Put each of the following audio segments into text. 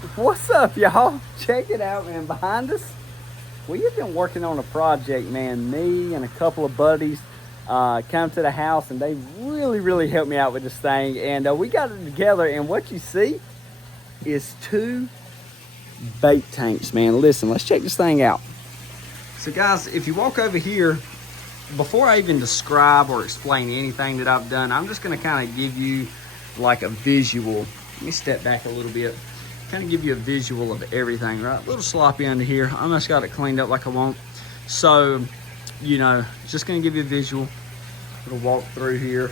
What's up, y'all? Check it out, man. Behind us, we have been working on a project, man. Me and a couple of buddies come to the house, and they really helped me out with this thing. And we got it together, and what you see is two bait tanks, man. Listen, let's check this thing out. So, guys, if you walk over here, before I even describe or explain anything that I've done, I'm just going to kind of give you like a visual. Let me step back a little bit. Kind of give you a visual of everything, right? A little sloppy under here. I almost got it cleaned up like I want. So, you know, just going to give you a visual. Little walk through here.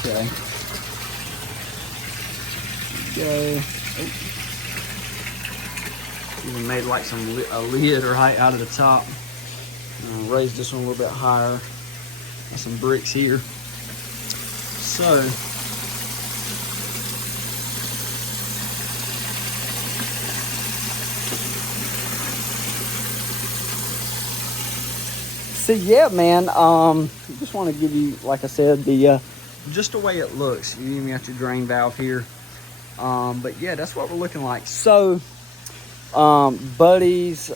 Okay. Go. Oh. Even made like a lid right out of the top. Raise this one a little bit higher. Got some bricks here. So, yeah, man. Just want to give you, like I said, the just the way it looks. You even got your drain valve here. But yeah, that's what we're looking like. So, buddies,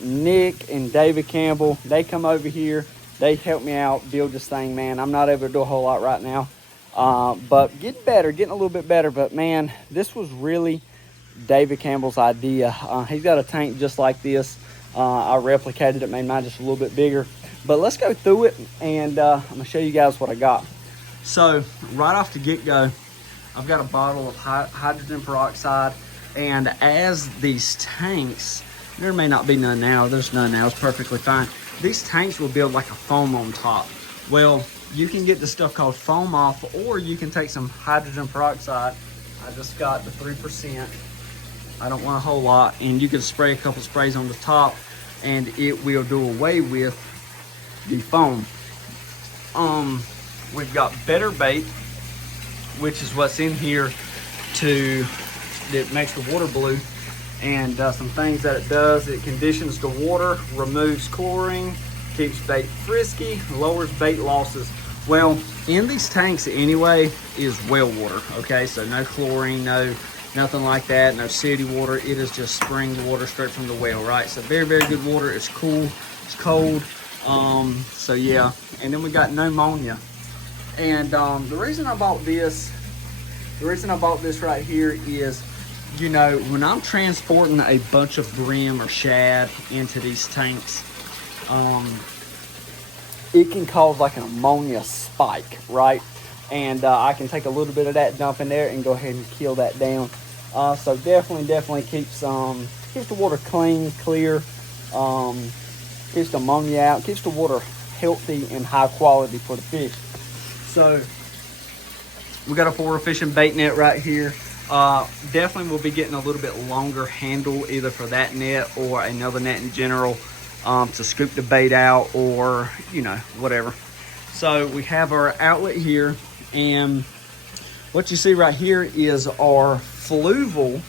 Nick and David Campbell, they come over here. They help me out build this thing, man. I'm not able to do a whole lot right now. But getting a little bit better. But man, this was really David Campbell's idea. He's got a tank just like this. I replicated it, made mine just a little bit bigger. But let's go through it, and I'm gonna show you guys what I got. So right off the get-go, I've got a bottle of hydrogen peroxide. And as these tanks, there may not be none now, there's none now, it's perfectly fine. These tanks will build like a foam on top. Well, you can get the stuff called foam off, or you can take some hydrogen peroxide. I just got the 3%. I don't want a whole lot. And you can spray a couple sprays on the top, and it will do away with the foam. We've got Better Bait, which is what's in here that makes the water blue, and some things that it does. It conditions the water, removes chlorine, keeps bait frisky, lowers bait losses. Well, in these tanks anyway is well water, okay? So no chlorine, nothing like that, no city water. It is just spring water straight from the well, right? So very good water. It's cool, it's cold. So yeah, and then we got pneumonia. And the reason I bought this right here is, you know, when I'm transporting a bunch of brim or shad into these tanks, it can cause like an ammonia spike, right? And I can take a little bit of that, dump in there, and go ahead and kill that down. So definitely keeps the water clean, clear, keeps the ammonia out, keeps the water healthy and high quality for the fish. So we got a forward fishing bait net right here. Definitely will be getting a little bit longer handle, either for that net or another net in general, to scoop the bait out, or, you know, whatever. So we have our outlet here, and what you see right here is our Fluval,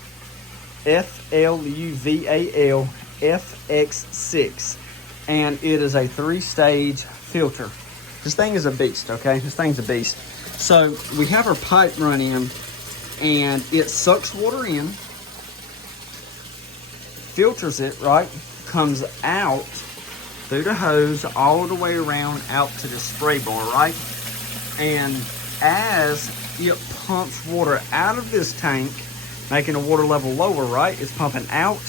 F-L-U-V-A-L FX6, and it is a 3-stage filter. This thing is a beast, okay? This thing's a beast. So we have our pipe run in, and it sucks water in, filters it, right? Comes out through the hose all the way around out to the spray bar, right? And as it pumps water out of this tank, making the water level lower, right? It's pumping out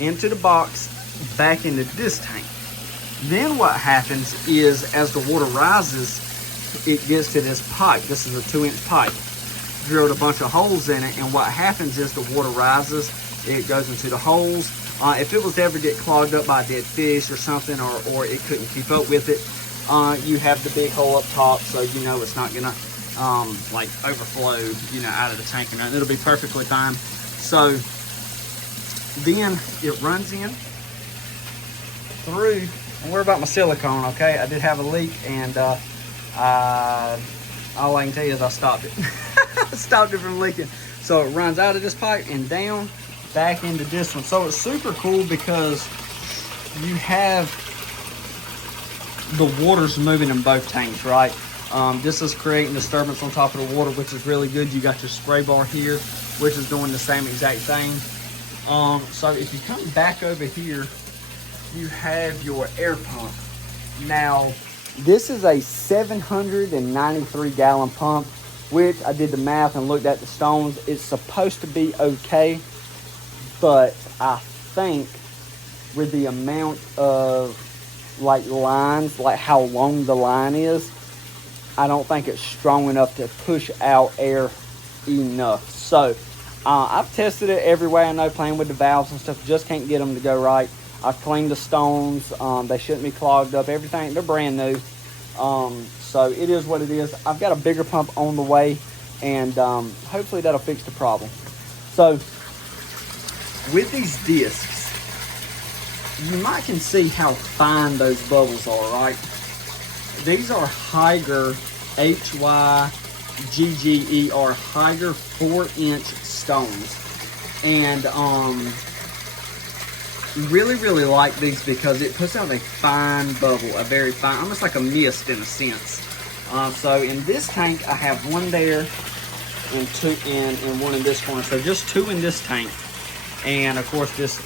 into the box, back into this tank. Then what happens is, as the water rises, it gets to this pipe. This is a 2-inch pipe. Drilled a bunch of holes in it, and what happens is the water rises, it goes into the holes. If it was to ever get clogged up by a dead fish or something, or it couldn't keep up with it, you have the big hole up top, so you know it's not gonna like overflow, you know, out of the tank, and it'll be perfectly fine. So then it runs in through. Don't worry about my silicone, okay? I did have a leak, and all I can tell you is I stopped it. Stopped it from leaking. So it runs out of this pipe and down back into this one. So it's super cool because you have the water's moving in both tanks, right? This is creating disturbance on top of the water, which is really good. You got your spray bar here, which is doing the same exact thing. So if you come back over here, you have your air pump. Now, this is a 793 gallon pump, which I did the math and looked at the stones. It's supposed to be okay, but I think with the amount of like lines, like how long the line is, I don't think it's strong enough to push out air enough. So I've tested it every way I know, playing with the valves and stuff, just can't get them to go right. I've cleaned the stones. They shouldn't be clogged up. Everything, they're brand new. So it is what it is. I've got a bigger pump on the way, and hopefully that'll fix the problem. So with these discs, you might can see how fine those bubbles are, right? These are Hygger, Hygger, Hygger 4-inch stones. And really like these because it puts out a fine bubble, a very fine, almost like a mist in a sense. So in this tank, I have one there and two and one in this corner. So just two in this tank. And of course this,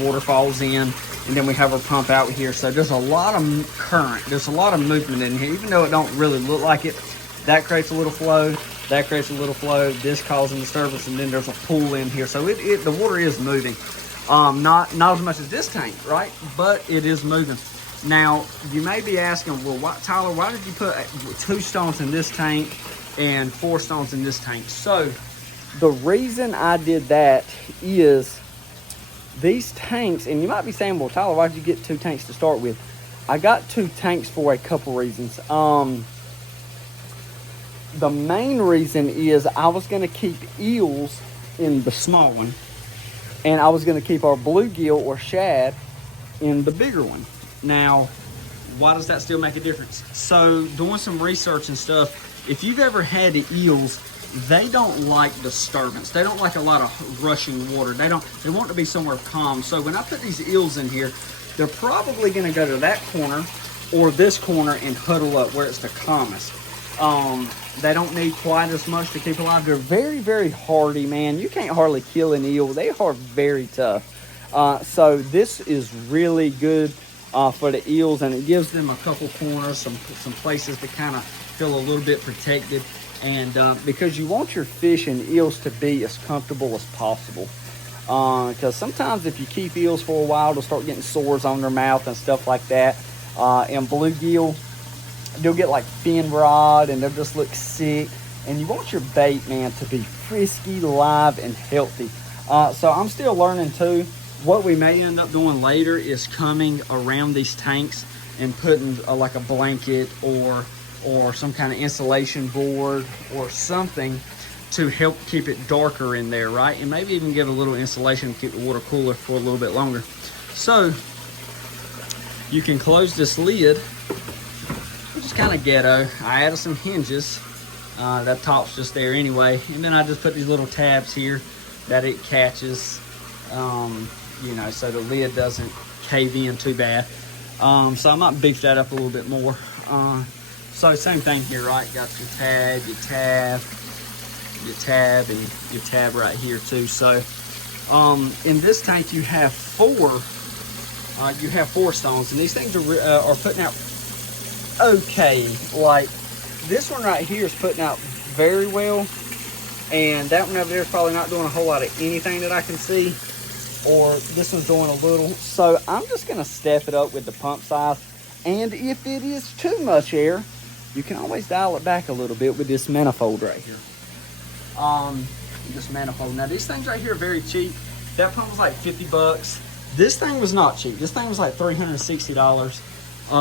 water falls in, and then we have our pump out here. So there's a lot of current, there's a lot of movement in here, even though it don't really look like it. That creates a little flow, that creates a little flow, this causing disturbance, and then there's a pool in here. So the water is moving. Not as much as this tank, right? But it is moving. Now, you may be asking, well, Tyler, why did you put 2 stones in this tank and 4 stones in this tank? So the reason I did that is these tanks, and you might be saying, well, Tyler, why did you get 2 tanks to start with? I got 2 tanks for a couple reasons. The main reason is I was going to keep eels in the small one, and I was going to keep our bluegill or shad in the bigger one. Now, why does that still make a difference? So doing some research and stuff, if you've ever had the eels, they don't like disturbance. They don't like a lot of rushing water. They want to be somewhere calm. So when I put these eels in here, they're probably going to go to that corner or this corner and huddle up where it's the calmest. They don't need quite as much to keep alive. They're very hardy, man. You can't hardly kill an eel. They are very tough. So this is really good for the eels, and it gives them a couple corners, some places to kind of feel a little bit protected. And because you want your fish and eels to be as comfortable as possible. Because sometimes if you keep eels for a while, they'll start getting sores on their mouth and stuff like that. And bluegill, they'll get like fin rot and they'll just look sick. And you want your bait, man, to be frisky, live, and healthy. So I'm still learning too. What we may end up doing later is coming around these tanks and putting like a blanket or some kind of insulation board or something to help keep it darker in there, right? And maybe even give a little insulation to keep the water cooler for a little bit longer. So you can close this lid, which is kind of ghetto. I added some hinges. That top's just there anyway. And then I just put these little tabs here that it catches, so the lid doesn't cave in too bad. So I might beef that up a little bit more. So same thing here, right? Got your tab, and your tab right here too. So in this tank you have 4 stones, and these things are putting out okay. Like this one right here is putting out very well, and that one over there is probably not doing a whole lot of anything that I can see, or this one's doing a little. So I'm just gonna step it up with the pump size, and if it is too much air, you can always dial it back a little bit with this manifold right here. This manifold. Now these things right here are very cheap. That pump was like 50 bucks. This thing was not cheap. This thing was like $360.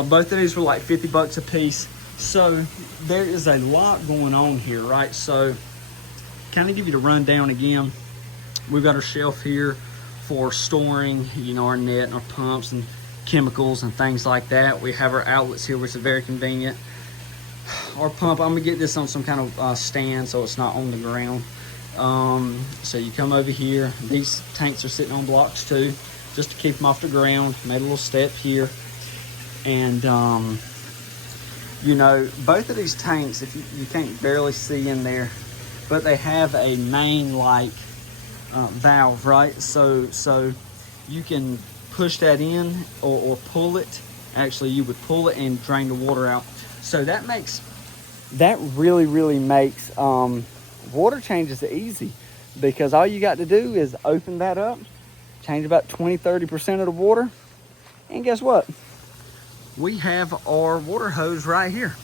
Both of these were like 50 bucks a piece. So there is a lot going on here, right? So kind of give you the rundown again. We've got our shelf here for storing, our net and our pumps and chemicals and things like that. We have our outlets here, which is very convenient. Our pump, I'm gonna get this on some kind of stand so it's not on the ground. So you come over here. These tanks are sitting on blocks too, just to keep them off the ground. Made a little step here And you know, both of these tanks, if you can't barely see in there, but they have a main like valve, right? So you can push that in or pull it. Actually, you would pull it and drain the water out. So that really makes water changes easy, because all you got to do is open that up, change about 20-30% of the water, and guess what? We have our water hose right here.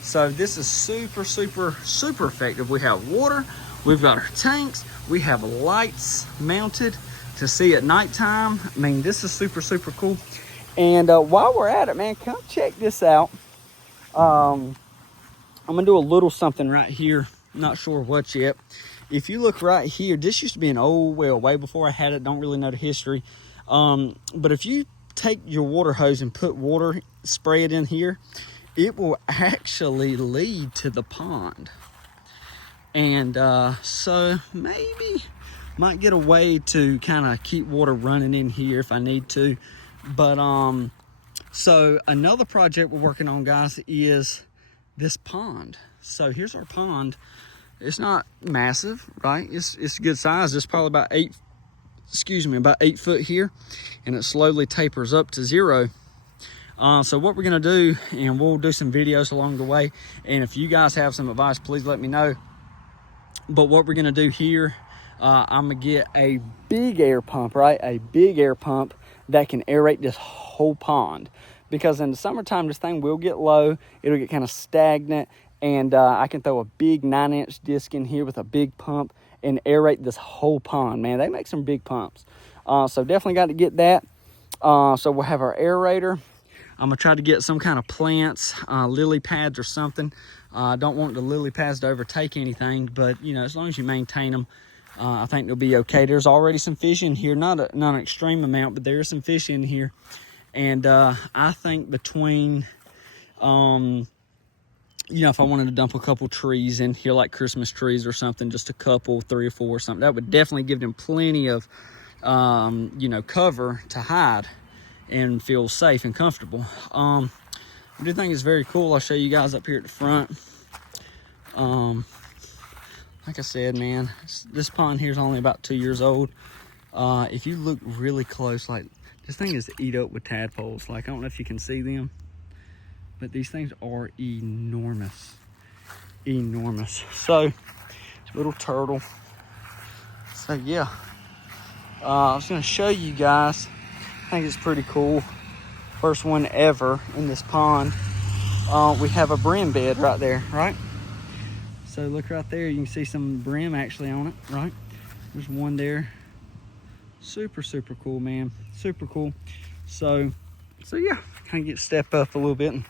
So this is super effective. We have water, we've got our tanks, we have lights mounted to see at nighttime. I mean, this is super cool. And while we're at it, man, come check this out. I'm gonna do a little something right here. Not sure what yet. If you look right here, this used to be an old well, way before I had it. Don't really know the history. But if you take your water hose and put water, spray it in here, it will actually lead to the pond. And so maybe might get a way to kind of keep water running in here if I need to. But so another project we're working on, guys, is this pond. So here's our pond. It's not massive, right? It's a good size. It's probably about 8 foot here, and it slowly tapers up to 0. So what we're gonna do, and we'll do some videos along the way, and if you guys have some advice, please let me know. But what we're gonna do here, I'm gonna get a big air pump, right? A big air pump that can aerate this whole pond. Because in the summertime, this thing will get low, it'll get kind of stagnant, and I can throw a big 9-inch disc in here with a big pump and aerate this whole pond. Man, they make some big pumps. So definitely got to get that. So we'll have our aerator. I'm gonna try to get some kind of plants, lily pads or something. I don't want the lily pads to overtake anything, but you know, as long as you maintain them, I think they'll be okay. There's already some fish in here, not an extreme amount, but there is some fish in here. And I think between, you know, if I wanted to dump a couple trees in here, like Christmas trees or something, just a couple, 3 or 4 or something, that would definitely give them plenty of, you know, cover to hide and feel safe and comfortable. I do think it's very cool. I'll show you guys up here at the front. Like I said, man, this pond here is only about 2 years old. If you look really close, like this thing is eat up with tadpoles. Like, I don't know if you can see them, but these things are enormous. So, little turtle. So yeah, I was gonna show you guys. I think it's pretty cool. First one ever in this pond. We have a brim bed right there, right? So look right there, you can see some brim actually on it, right? There's one there. Super cool, man. Super cool. So yeah, kind of step up a little bit and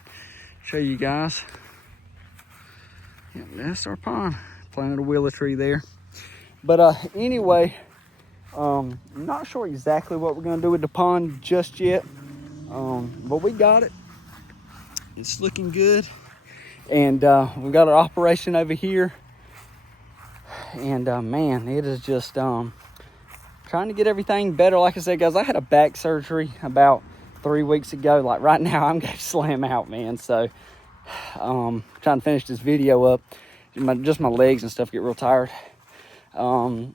show you guys. Yeah, that's our pond. Planted a willow tree there. But anyway, I'm not sure exactly what we're gonna do with the pond just yet. But we got it. It's looking good. And we've got our operation over here. And man, it is just trying to get everything better. Like I said, guys, I had a back surgery about 3 weeks ago. Like right now, I'm gonna slam out, man. So trying to finish this video up. Just my legs and stuff get real tired. But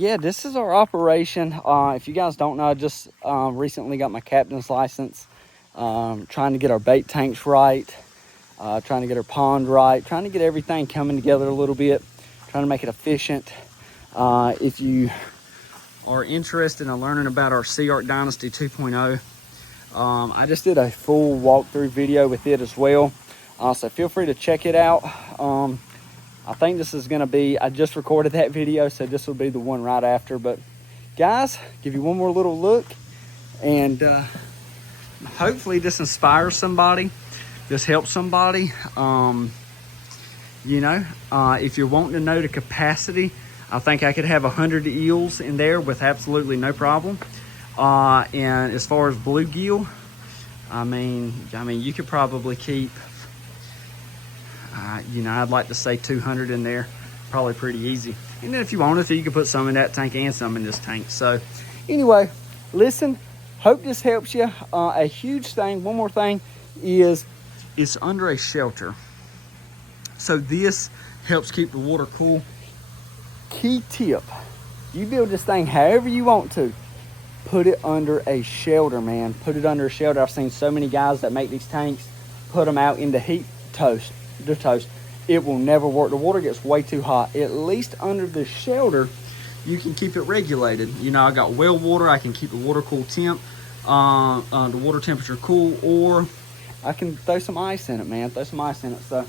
yeah, this is our operation. If you guys don't know, I just recently got my captain's license. Trying to get our bait tanks right, trying to get our pond right, trying to get everything coming together a little bit, trying to make it efficient. If you are interested in learning about our Sea Arc Dynasty 2.0, I just did a full walkthrough video with it as well. So feel free to check it out. I think this is gonna be, I just recorded that video, so this will be the one right after. But guys, give you one more little look, and hopefully this inspires somebody, this helps somebody. You know, if you're wanting to know the capacity, I think I could have 100 eels in there with absolutely no problem. And as far as bluegill, I mean, you could probably keep, you know, I'd like to say 200 in there, probably pretty easy. And then if you wanted to, you could put some in that tank and some in this tank. So anyway, listen, Hope this helps you. A huge thing, one more thing, is it's under a shelter. So this helps keep the water cool. Key tip, you build this thing however you want to. Put it under a shelter, man. Put it under a shelter. I've seen so many guys that make these tanks, put them out in the heat, toast. It will never work. The water gets way too hot. At least under the shelter, you can keep it regulated. You know, I got well water. I can keep the water cool temp, the water temperature cool, or I can throw some ice in it, man. Throw some ice in it. So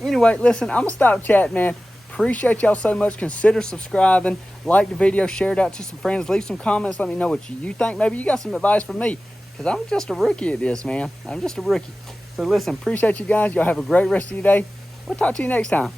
anyway, listen, I'm gonna stop chatting, man. Appreciate y'all so much. Consider subscribing, like the video, share it out to some friends, leave some comments, let me know what you think. Maybe you got some advice for me, because I'm just a rookie at this, man. I'm just a rookie. So listen, appreciate you guys. Y'all have a great rest of your day. We'll talk to you next time.